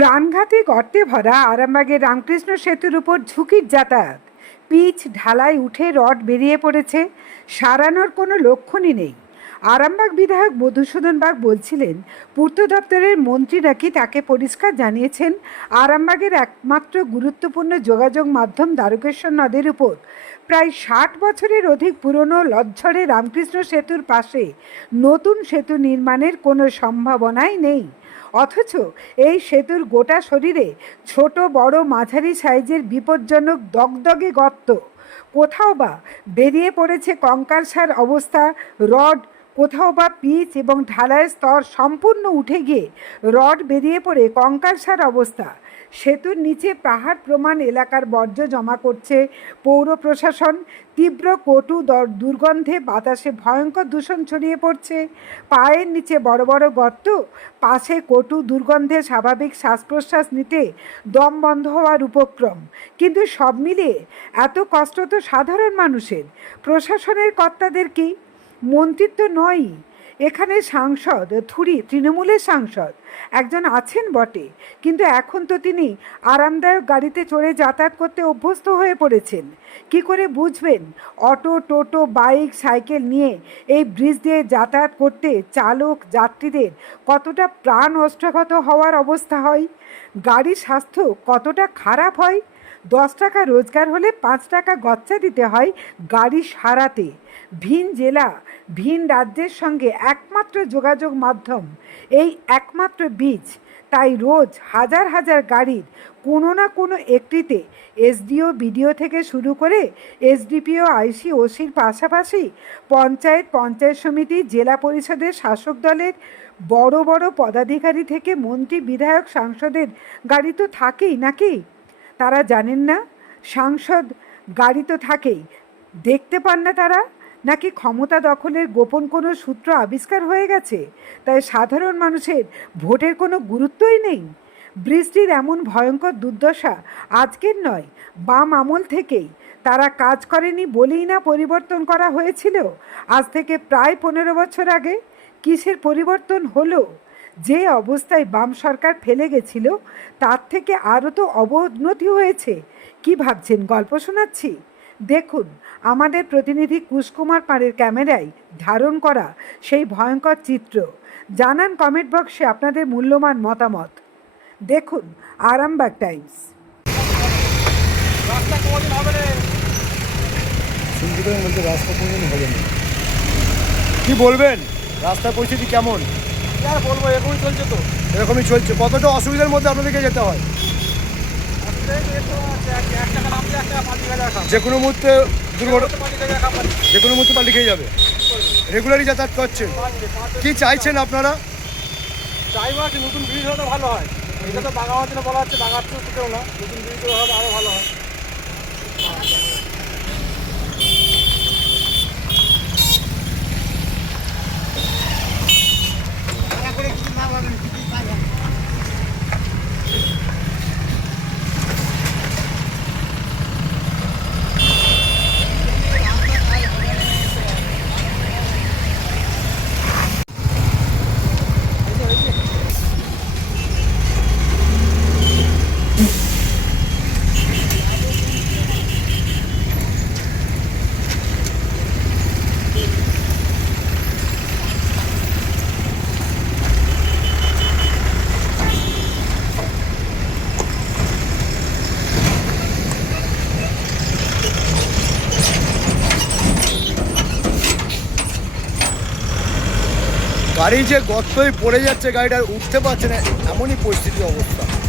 প্রাণঘাতী গর্তে ভরা আরামবাগের রামকৃষ্ণ সেতুর উপর ঝুঁকির যাতায়াত। পিচ ঢালাই উঠে রড বেরিয়ে পড়েছে, সারানোর কোনো লক্ষণই নেই। আরামবাগ বিধায়ক মধুসূদন বাগ বলছিলেন, পূর্ত দপ্তরের মন্ত্রী নাকি তাকে পরিষ্কার জানিয়েছেন, আরামবাগের একমাত্র গুরুত্বপূর্ণ যোগাযোগ মাধ্যম দ্বারকেশ্বর নদের উপর। প্রায় ষাট বছরের অধিক পুরনো লজ্জরে রামকৃষ্ণ সেতুর পাশে নতুন সেতু নির্মাণের কোনো সম্ভাবনাই নেই। অথচ এই সেতুর গোটা শরীরে ছোট, বড়, মাঝারি সাইজের বিপজ্জনক দগদগে গর্ত। কোথাও বা বেরিয়ে পড়েছে কঙ্কালসার অবস্থা, রড, কোথাও বা পিচ এবং ঢালাইয়ের স্তর সম্পূর্ণ উঠে গিয়ে রড বেরিয়ে পড়ে কঙ্কালসার অবস্থা। সেতুর নিচে পাহাড় প্রমাণ এলাকার বর্জ্য জমা করছে পৌর প্রশাসন। তীব্র কটু দর- দুর্গন্ধে বাতাসে ভয়ঙ্কর দূষণ ছড়িয়ে পড়ছে। পায়ের নিচে বড় বড় গর্ত, পাশে কটু দুর্গন্ধে স্বাভাবিক শ্বাস প্রশ্বাস নিতে দম বন্ধ হওয়ার উপক্রম। কিন্তু সব মিলিয়ে এত কষ্ট তো সাধারণ মানুষের। প্রশাসনের কর্তাদের কি? মন্ত্রিত্ব নয় এখানে সাংসদ, থুরি, তৃণমূলের সাংসদ, একজন আছেন বটে, কিন্তু এখন তো তিনি আরামদায়ক গাড়িতে চড়ে যাতায়াত করতে অভ্যস্ত হয়ে পড়েছেন। কি করে বুঝবেন? অটো, টোটো, বাইক, সাইকেল নিয়ে এই ব্রিজ দিয়ে যাতায়াত করতে চালক, যাত্রীদের কতটা প্রাণ অস্ত্রগত হওয়ার অবস্থা হয়? গাড়ির স্বাস্থ্য কতটা খারাপ হয়? দশ টাকা রোজগার হলে পাঁচ টাকা গচ্চা দিতে হয় গাড়ি সারাতে। ভিন জেলা ভিন রাজ্যের সঙ্গে একমাত্র যোগাযোগ মাধ্যম, এই একমাত্র বীজ। তাই রোজ হাজার হাজার গাড়ির কোনো না কোনো একটিতে এসডিও, বিডিও থেকে শুরু করে এসডিপিও, আইসি, ওসির পাশাপাশি পঞ্চায়েত পঞ্চায়েত সমিতি, জেলা পরিষদের শাসক দলের বড় বড় পদাধিকারী থেকে মন্ত্রী, বিধায়ক, সাংসদের গাড়ি তো থাকেই নাকি? তারা জানেন না? সাংসদ গাড়ি তো থাকেই। দেখতে পান না তারা? নাকি ক্ষমতা দখলের গোপন কোনো সূত্র আবিষ্কার হয়ে গেছে? তাই সাধারণ মানুষের ভোটের কোনো গুরুত্বই নেই। বৃষ্টির এমন ভয়ঙ্কর দুর্দশা আজকের নয়, বাম আমল থেকেই। তারা কাজ করেনি বলেই না পরিবর্তন করা হয়েছিল? আজ থেকে প্রায় পনেরো বছর আগে কিসের পরিবর্তন হলো? যে অবস্থায় বাম সরকার ফেলে গেছিল, তার থেকে আরও তো অবনতি হয়েছে। কি ভাবছেন? গল্প শোনাচ্ছি। দেখুন আমাদের প্রতিনিধি কুশকুমার পাড়ের ক্যামেরায় ধারণ করা সেই ভয়ঙ্কর চিত্র। জানান কমেন্ট বক্সে আপনাদের মূল্যবান মতামত। দেখুন আরামবাগ টাইমস। রাস্তা কোনোদিন হবে রে সিন্ডিকেট বলতে রাস্তা কোনোদিন হবে না। কি বলবেন? রাস্তার পরিস্থিতি কেমন? আর বলব এরকমই চলছে তো। এরকমই চলছে। কতটা অসুবিধার মধ্যে আপনাদেরকে যেতে হয়? এক টাকা যে কোনো মুহূর্তে দুর্ঘটনা যে কোনো মুহূর্তে পাল্টি খেয়ে যাবে। রেগুলারই যাতায়াত করছেন। কি চাইছেন আপনারা? চাইব নতুন ব্রিজ হলে ভালো হয়। এটা তো বাগানোর জন্য বলা হচ্ছে, বাগাচ্ছে না। নতুন ব্রিজ হলে আরও ভালো হয়। গাড়ি যে গর্তই পড়ে যাচ্ছে গাড়িটা উঠতে পারছে না। এমনই পরিস্থিতি অবস্থা।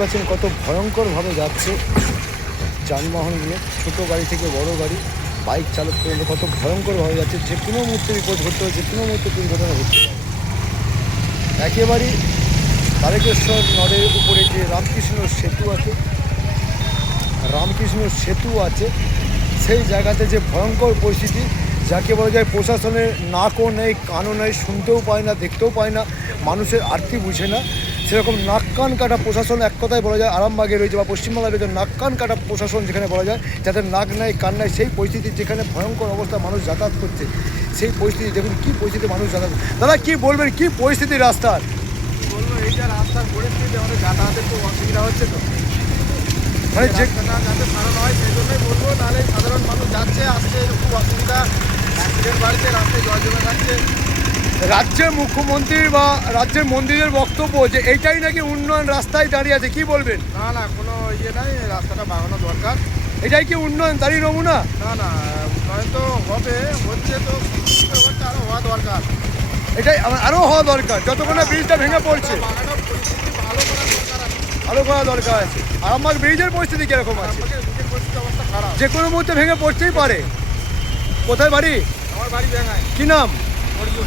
পাচ্ছেন কত ভয়ঙ্করভাবে যাচ্ছে, যানবাহন নিয়ে, ছোটো গাড়ি থেকে বড় গাড়ি, বাইক চালক পর্যন্ত কত ভয়ঙ্করভাবে যাচ্ছে, যে কোনো মুহূর্তে বিপদ ঘটতে পারে, যে কোনো মুহূর্তে দুর্ঘটনা ঘটতে পারে। একেবারেই তারকেশ্বর নদের উপরে যে রামকৃষ্ণ সেতু আছে, রামকৃষ্ণ সেতু আছে, সেই জায়গাতে যে ভয়ঙ্কর পরিস্থিতি, যাকে বলা যায় প্রশাসনের নাকও নেই, কানও নেই, শুনতেও পায় না, দেখতেও পায় না, মানুষের আর্থি বুঝে না সেরকম নাক কান কাটা প্রশাসন এক কথায় বলা যায় আরামবাগে রয়েছে বা পশ্চিমবাংলায় রয়েছে নাক কান কাটা প্রশাসন যেখানে বলা যায় যাদের নাক নাই কান নাই সেই পরিস্থিতি যেখানে ভয়ঙ্কর অবস্থা মানুষ যাতায়াত করছে সেই পরিস্থিতি দেখুন কী পরিস্থিতি মানুষ যাতায়াত দাদা কী বলবেন? কী পরিস্থিতি রাস্তার? বলব এইটা রাস্তার পরিস্থিতি আমাদের যাতায়াতের খুব অসুবিধা হচ্ছে তো। মানে যে যাতে সারানো হয় সেই জন্যই বলব নাহলে সাধারণ মানুষ যাচ্ছে আসছে খুব অসুবিধা। অ্যাক্সিডেন্ট বাড়ছে রাস্তায় জল জমে থাকছে। রাজ্যের মুখ্যমন্ত্রী বা রাজ্যের মন্ত্রীদের বক্তব্য যে এইটাই নাকি উন্নয়ন রাস্তায় দাঁড়িয়ে আছে কি বলবেন? না না কোনো ইয়ে নাই রাস্তাটা বাগানো দরকার। এটাই কি উন্নয়ন তারই নমুনা? না না উন্নয়ন তো হবে হচ্ছে তো আরও হওয়া দরকার। এটাই আমার আরও হওয়া দরকার যতক্ষণ না ব্রিজটা ভেঙে পড়ছে। ভালো করা দরকার আছে। আর আমার ব্রিজের পরিস্থিতি কীরকম আছে? যে কোনো মুহূর্তে ভেঙে পড়তেই পারে। কোথায় বাড়ি? আমার বাড়ি ব্যাঙায় কি নাম? অর্জুন।